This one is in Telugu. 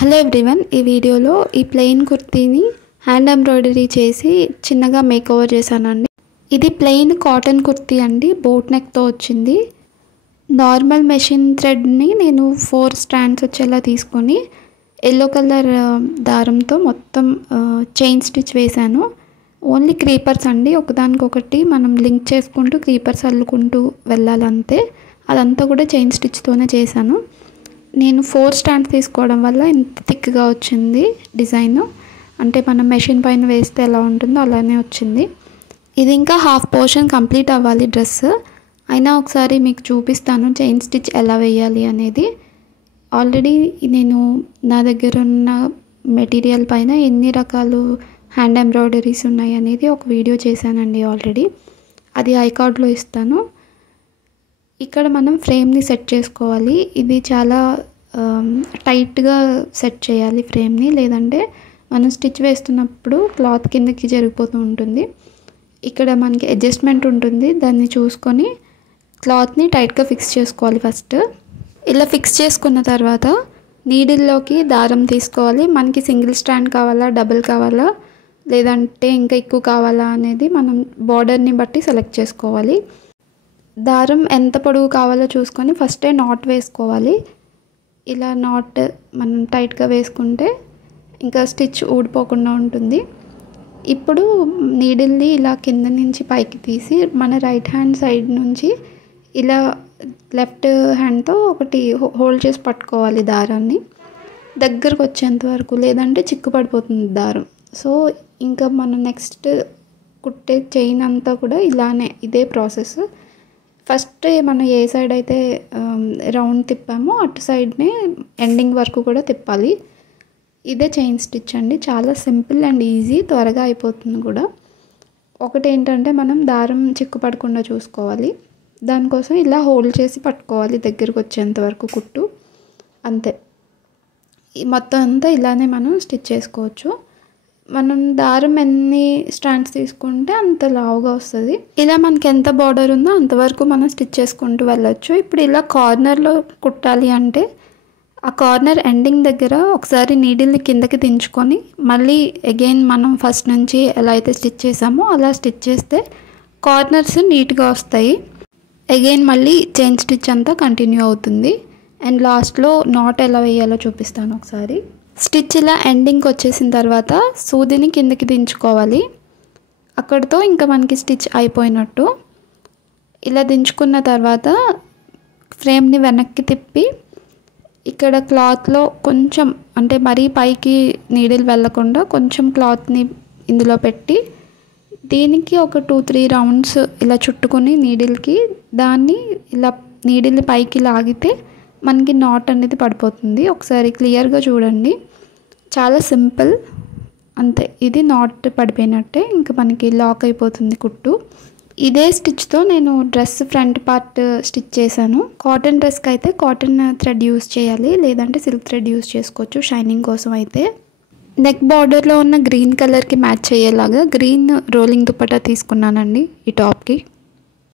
హలో ఎవ్రీవన్, ఈ వీడియోలో ఈ ప్లెయిన్ కుర్తీని హ్యాండ్ ఎంబ్రాయిడరీ చేసి చిన్నగా మేకోవర్ చేశానండి. ఇది ప్లెయిన్ కాటన్ కుర్తీ అండి, బోట్ నెక్తో వచ్చింది. నార్మల్ మెషిన్ థ్రెడ్ని నేను 4 స్ట్రాండ్స్ వచ్చేలా తీసుకొని ఎల్లో కలర్ దారంతో మొత్తం చైన్ స్టిచ్ వేశాను. ఓన్లీ క్రీపర్స్ అండి, ఒకదానికొకటి మనం లింక్ చేసుకుంటూ క్రీపర్స్ అల్లుకుంటూ వెళ్ళాలి అంతే. అదంతా కూడా చైన్ స్టిచ్తోనే చేశాను. నేను 4 స్టాండ్స్ తీసుకోవడం వల్ల ఇంత థిక్గా వచ్చింది డిజైన్. అంటే మనం మెషిన్ పైన వేస్తే ఎలా ఉంటుందో అలానే వచ్చింది. ఇది ఇంకా హాఫ్ పోర్షన్ కంప్లీట్ అవ్వాలి డ్రెస్. అయినా ఒకసారి మీకు చూపిస్తాను చైన్ స్టిచ్ ఎలా వేయాలి అనేది. ఆల్రెడీ నేను నా దగ్గర ఉన్న మెటీరియల్ పైన ఎన్ని రకాలు హ్యాండ్ ఎంబ్రాయిడరీస్ ఉన్నాయి అనేది ఒక వీడియో చేశానండి ఆల్రెడీ. అది ఐకార్డ్లో ఇస్తాను. ఇక్కడ మనం ఫ్రేమ్ని సెట్ చేసుకోవాలి. ఇది చాలా టైట్గా సెట్ చేయాలి ఫ్రేమ్ని, లేదంటే మనం స్టిచ్ వేస్తున్నప్పుడు క్లాత్ కిందకి జరిగిపోతూ ఉంటుంది. ఇక్కడ మనకి అడ్జస్ట్మెంట్ ఉంటుంది, దాన్ని చూసుకొని క్లాత్ని టైట్గా ఫిక్స్ చేసుకోవాలి. ఫస్ట్ ఇలా ఫిక్స్ చేసుకున్న తర్వాత నీడిల్లోకి దారం తీసుకోవాలి. మనకి సింగిల్ స్ట్రాండ్ కావాలా, డబుల్ కావాలా, లేదంటే ఇంకా ఎక్కువ కావాలా అనేది మనం బార్డర్ని బట్టి సెలెక్ట్ చేసుకోవాలి. దారం ఎంత పొడవు కావాలో చూసుకొని ఫస్టే నాట్ వేసుకోవాలి. ఇలా నాట్ మనం టైట్గా వేసుకుంటే ఇంకా స్టిచ్ ఊడిపోకుండా ఉంటుంది. ఇప్పుడు నీడిల్ని ఇలా కింద నుంచి పైకి తీసి మన రైట్ హ్యాండ్ సైడ్ నుంచి ఇలా లెఫ్ట్ హ్యాండ్తో ఒకటి హోల్డ్ చేసి పట్టుకోవాలి దారాన్ని దగ్గరకు వచ్చేంత వరకు, లేదంటే చిక్కు పడిపోతుంది దారం. సో ఇంకా మనం నెక్స్ట్ కుట్టే చైన్ అంతా కూడా ఇలానే ఇదే ప్రాసెస్. ఫస్ట్ మనం ఏ సైడ్ అయితే రౌండ్ తిప్పామో అటు సైడ్నే ఎండింగ్ వరకు కూడా తిప్పాలి. ఇదే చైన్ స్టిచ్ అండి, చాలా సింపుల్ అండ్ ఈజీ, త్వరగా అయిపోతుంది కూడా. ఒకటి ఏంటంటే మనం దారం చిక్కు పడకుండా చూసుకోవాలి. దానికోసం ఇలా హోల్డ్ చేసి పట్టుకోవాలి దగ్గరకు వచ్చేంత వరకు కుట్టు, అంతే. మొత్తం అంతా ఇలానే మనం స్టిచ్ చేసుకోవచ్చు. మనం దారం ఎన్ని స్ట్రాండ్స్ తీసుకుంటే అంత లావుగా వస్తుంది. ఇలా మనకి ఎంత బార్డర్ ఉందో అంతవరకు మనం స్టిచ్ చేసుకుంటూ వెళ్ళొచ్చు. ఇప్పుడు ఇలా కార్నర్లో కుట్టాలి అంటే ఆ కార్నర్ ఎండింగ్ దగ్గర ఒకసారి నీడిల్ని కిందకి దించుకొని మళ్ళీ అగైన్ మనం ఫస్ట్ నుంచి ఎలా అయితే స్టిచ్ చేసామో అలా స్టిచ్ చేస్తే కార్నర్స్ నీట్గా వస్తాయి. అగైన్ మళ్ళీ చైన్ స్టిచ్ అంతా కంటిన్యూ అవుతుంది. అండ్ లాస్ట్లో నాట్ ఎలా వేయాలో చూపిస్తాను ఒకసారి. స్టిచ్ ఇలా ఎండింగ్కి వచ్చేసిన తర్వాత సూదిని కిందకి దించుకోవాలి. అక్కడితో ఇంకా మనకి స్టిచ్ అయిపోయినట్టు. ఇలా దించుకున్న తర్వాత ఫ్రేమ్ని వెనక్కి తిప్పి ఇక్కడ క్లాత్లో కొంచెం, అంటే మరీ పైకి నీడిల్ వెళ్ళకుండా కొంచెం క్లాత్ని ఇందులో పెట్టి దీనికి ఒక 2-3 రౌండ్స్ ఇలా చుట్టుకొని నీడిల్కి దాన్ని ఇలా నీడిల్ని పైకి లాగితే మనకి నాట్ అనేది పడిపోతుంది. ఒకసారి క్లియర్గా చూడండి, చాలా సింపుల్, అంతే. ఇది నాట్ పడిపోయినట్టే, ఇంకా మనకి లాక్ అయిపోతుంది కుట్టు. ఇదే స్టిచ్తో నేను డ్రెస్ ఫ్రంట్ పార్ట్ స్టిచ్ చేశాను. కాటన్ డ్రెస్కి అయితే కాటన్ థ్రెడ్ యూస్ చేయాలి, లేదంటే సిల్క్ థ్రెడ్ యూస్ చేసుకోవచ్చు షైనింగ్ కోసం అయితే. నెక్ బార్డర్లో ఉన్న గ్రీన్ కలర్కి మ్యాచ్ అయ్యేలాగా గ్రీన్ రోలింగ్ దుపట్టా తీసుకున్నానండి ఈ టాప్కి.